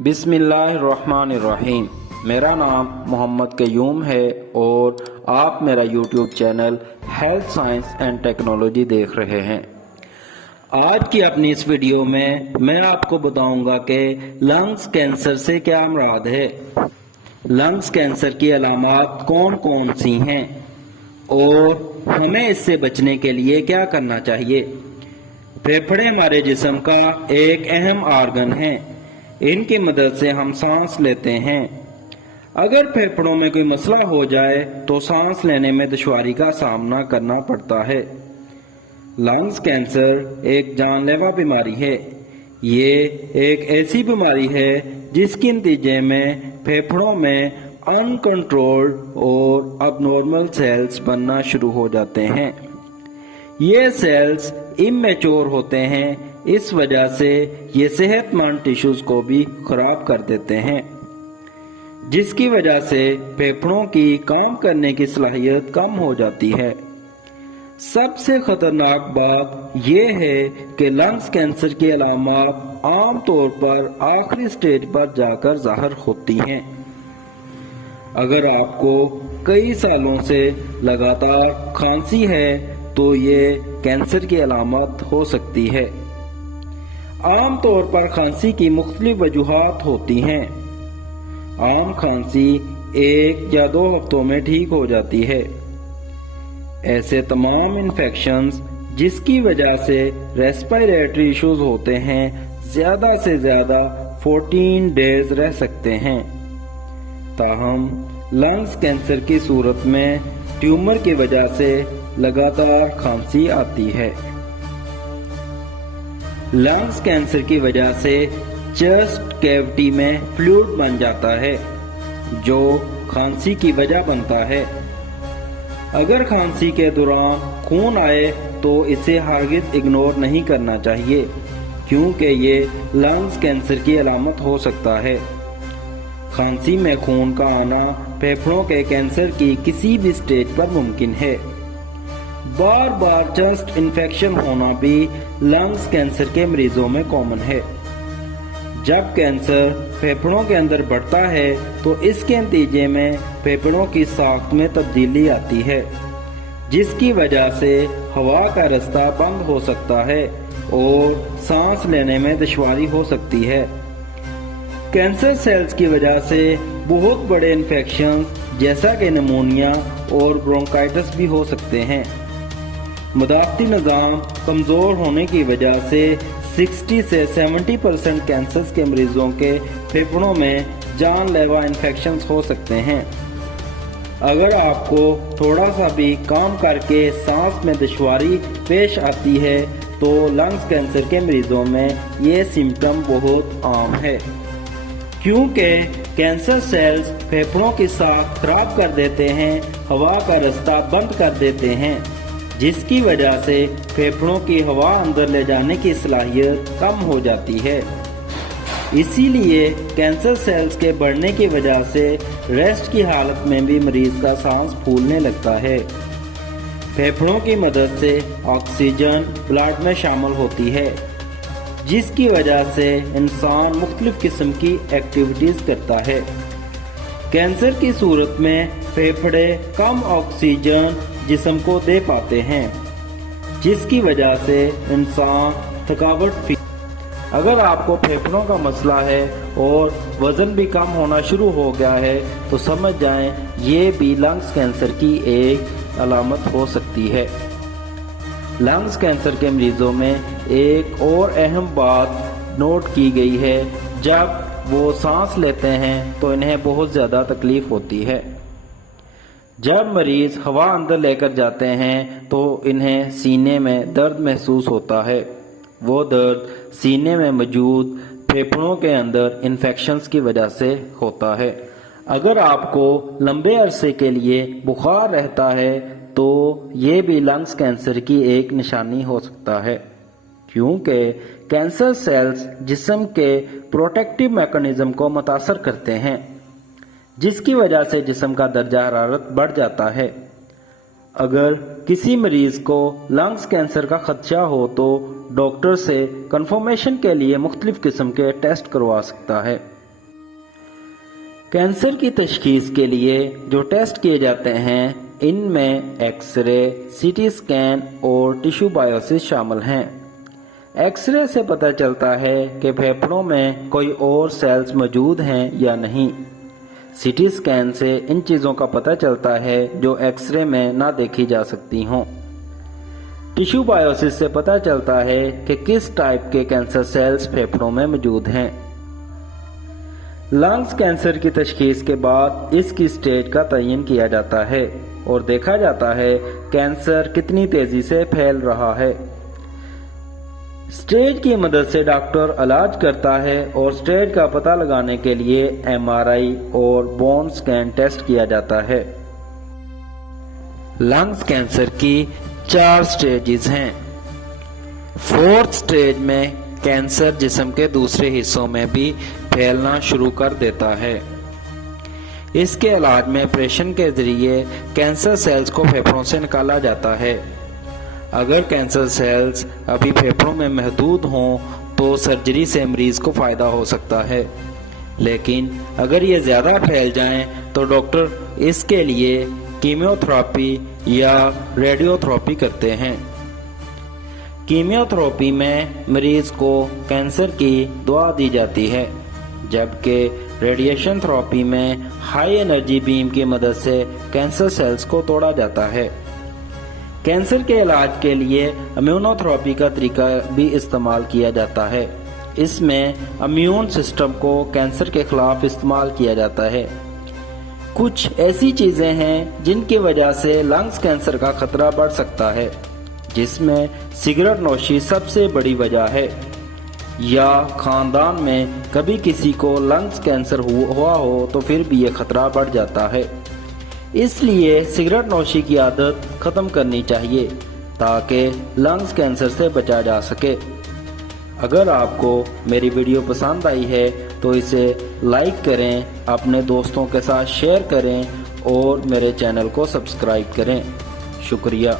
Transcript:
बिस्मिल्लाहिर्रहमानिर्रहीम। मेरा नाम मोहम्मद क़य्यूम है और आप मेरा YouTube channel health science and technology देख रहे हैं। आज की अपनी इस वीडियो में मैं आपको बताऊंगा कि लंग्स कैंसर से क्या मुराद है, लंग्स कैंसर की अलामात कौन कौन सी हैं और हमें इससे बचने के लिए क्या करना चाहिए। फेफड़े हमारे जिस्म का एक अहम आर्गन है, इनकी मदद से हम सांस लेते हैं। अगर फेफड़ों में कोई मसला हो जाए तो सांस लेने में दुश्वारी का सामना करना पड़ता है। लंग्स कैंसर एक जानलेवा बीमारी है। ये एक ऐसी बीमारी है जिसके नतीजे में फेफड़ों में अनकंट्रोल्ड और अबनॉर्मल सेल्स बनना शुरू हो जाते हैं। ये सेल्स इमेच्योर होते हैं, इस वजह से ये सेहतमंद टिश्यूज को भी खराब कर देते हैं, जिसकी वजह से फेफड़ों की काम करने की सलाहियत कम हो जाती है। सबसे खतरनाक बात यह है कि लंग्स कैंसर की अलामात आम तौर पर आखिरी स्टेज पर जाकर ज़ाहिर होती हैं। अगर आपको कई सालों से लगातार खांसी है तो ये कैंसर की अलामत हो सकती है। आम तौर पर खांसी की मुख्तलिफ वजूहात होती हैं। आम खांसी 1 या 2 हफ्तों में ठीक हो जाती है। ऐसे तमाम इन्फेक्शंस जिसकी वजह से रेस्पिरेटरी इश्यूज होते हैं ज्यादा से ज्यादा 14 डेज रह सकते हैं। ताहम लंग्स कैंसर की सूरत में ट्यूमर की वजह से लगातार खांसी आती है। लंग्स कैंसर की वजह से चेस्ट कैविटी में फ्लूइड बन जाता है जो खांसी की वजह बनता है। अगर खांसी के दौरान खून आए तो इसे हरगिज इग्नोर नहीं करना चाहिए, क्योंकि ये लंग्स कैंसर की अलामत हो सकता है। खांसी में खून का आना फेफड़ों के कैंसर की किसी भी स्टेज पर मुमकिन है। बार बार चेस्ट इन्फेक्शन होना भी लंग्स कैंसर के मरीजों में कॉमन है। जब कैंसर फेफड़ों के अंदर बढ़ता है तो इसके नतीजे में फेफड़ों की साख्त में तब्दीली आती है, जिसकी वजह से हवा का रास्ता बंद हो सकता है और सांस लेने में दुश्वारी हो सकती है। कैंसर सेल्स की वजह से बहुत बड़े इन्फेक्शंस जैसा कि निमोनिया और ब्रोंकाइटिस भी हो सकते हैं। मदाफ़ती निज़ाम कमज़ोर होने की वजह से 60 से 70% कैंसर के मरीजों के फेफड़ों में जानलेवा इन्फेक्शंस हो सकते हैं। अगर आपको थोड़ा सा भी काम करके सांस में दुश्वारी पेश आती है तो लंग्स कैंसर के मरीजों में ये सिम्टम बहुत आम है, क्योंकि कैंसर सेल्स फेफड़ों की साख खराब कर देते हैं, हवा का रास्ता बंद कर देते हैं, जिसकी वजह से फेफड़ों की हवा अंदर ले जाने की सलाहियत कम हो जाती है। इसीलिए कैंसर सेल्स के बढ़ने की वजह से रेस्ट की हालत में भी मरीज का सांस फूलने लगता है। फेफड़ों की मदद से ऑक्सीजन ब्लड में शामिल होती है, जिसकी वजह से इंसान मुख्तलिफ किस्म की एक्टिविटीज करता है। कैंसर की सूरत में फेफड़े कम ऑक्सीजन जिस्म को दे पाते हैं, जिसकी वजह से इंसान थकावट अगर आपको फेफड़ों का मसला है और वजन भी कम होना शुरू हो गया है तो समझ जाएं ये भी लंग्स कैंसर की एक अलामत हो सकती है। लंग्स कैंसर के मरीजों में एक और अहम बात नोट की गई है, जब वो सांस लेते हैं तो इन्हें बहुत ज़्यादा तकलीफ होती है। जब मरीज हवा अंदर लेकर जाते हैं तो इन्हें सीने में दर्द महसूस होता है। वो दर्द सीने में मौजूद फेफड़ों के अंदर इन्फेक्शंस की वजह से होता है। अगर आपको लंबे अरसे के लिए बुखार रहता है तो ये भी लंग्स कैंसर की एक निशानी हो सकता है, क्योंकि कैंसर सेल्स जिस्म के प्रोटेक्टिव मैकेनिज्म को मुतासर करते हैं, जिसकी वजह से जिस्म का दर्जा हरारत बढ़ जाता है। अगर किसी मरीज को लंग्स कैंसर का खदशा हो तो डॉक्टर से कंफर्मेशन के लिए मुख्तलिफ किस्म के टेस्ट करवा सकता है। कैंसर की तशखीस के लिए जो टेस्ट किए जाते हैं इनमें एक्सरे, सीटी स्कैन और टिश्यू बायोप्सी शामिल हैं। एक्सरे से पता चलता है कि फेफड़ों में कोई और सेल्स मौजूद हैं या नहीं। सीटी स्कैन से इन चीज़ों का पता चलता है जो एक्सरे में ना देखी जा सकती हों। टिश्यू बायोप्सी से पता चलता है कि किस टाइप के कैंसर सेल्स फेफड़ों में मौजूद हैं। लंग्स कैंसर की तशखीस के बाद इसकी स्टेज का तयन किया जाता है और देखा जाता है कैंसर कितनी तेजी से फैल रहा है। स्टेज की मदद से डॉक्टर इलाज करता है और स्टेज का पता लगाने के लिए एमआरआई और बोन स्कैन टेस्ट किया जाता है। लंग्स कैंसर की 4 स्टेजेस हैं। 4th स्टेज में कैंसर जिस्म के दूसरे हिस्सों में भी फैलना शुरू कर देता है। इसके इलाज में ऑपरेशन के जरिए कैंसर सेल्स को फेफड़ों से निकाला जाता है। अगर कैंसर सेल्स अभी फेफड़ों में महदूद हों तो सर्जरी से मरीज को फ़ायदा हो सकता है, लेकिन अगर ये ज़्यादा फैल जाएं तो डॉक्टर इसके लिए कीमोथेरेपी या रेडियोथेरेपी करते हैं। कीमोथेरेपी में मरीज को कैंसर की दवा दी जाती है, जबकि रेडिएशन थेरेपी में हाई एनर्जी बीम की मदद से कैंसर सेल्स को तोड़ा जाता है। कैंसर के इलाज के लिए इम्यूनोथेरेपी का तरीका भी इस्तेमाल किया जाता है। इसमें इम्यून सिस्टम को कैंसर के खिलाफ इस्तेमाल किया जाता है। कुछ ऐसी चीज़ें हैं जिनकी वजह से लंग्स कैंसर का खतरा बढ़ सकता है, जिसमें सिगरेट नोशी सबसे बड़ी वजह है, या खानदान में कभी किसी को लंग्स कैंसर हुआ हो तो फिर भी ये खतरा बढ़ जाता है। इसलिए सिगरेट नोशी की आदत ख़त्म करनी चाहिए ताकि लंग्स कैंसर से बचा जा सके। अगर आपको मेरी वीडियो पसंद आई है तो इसे लाइक करें, अपने दोस्तों के साथ शेयर करें और मेरे चैनल को सब्सक्राइब करें। शुक्रिया।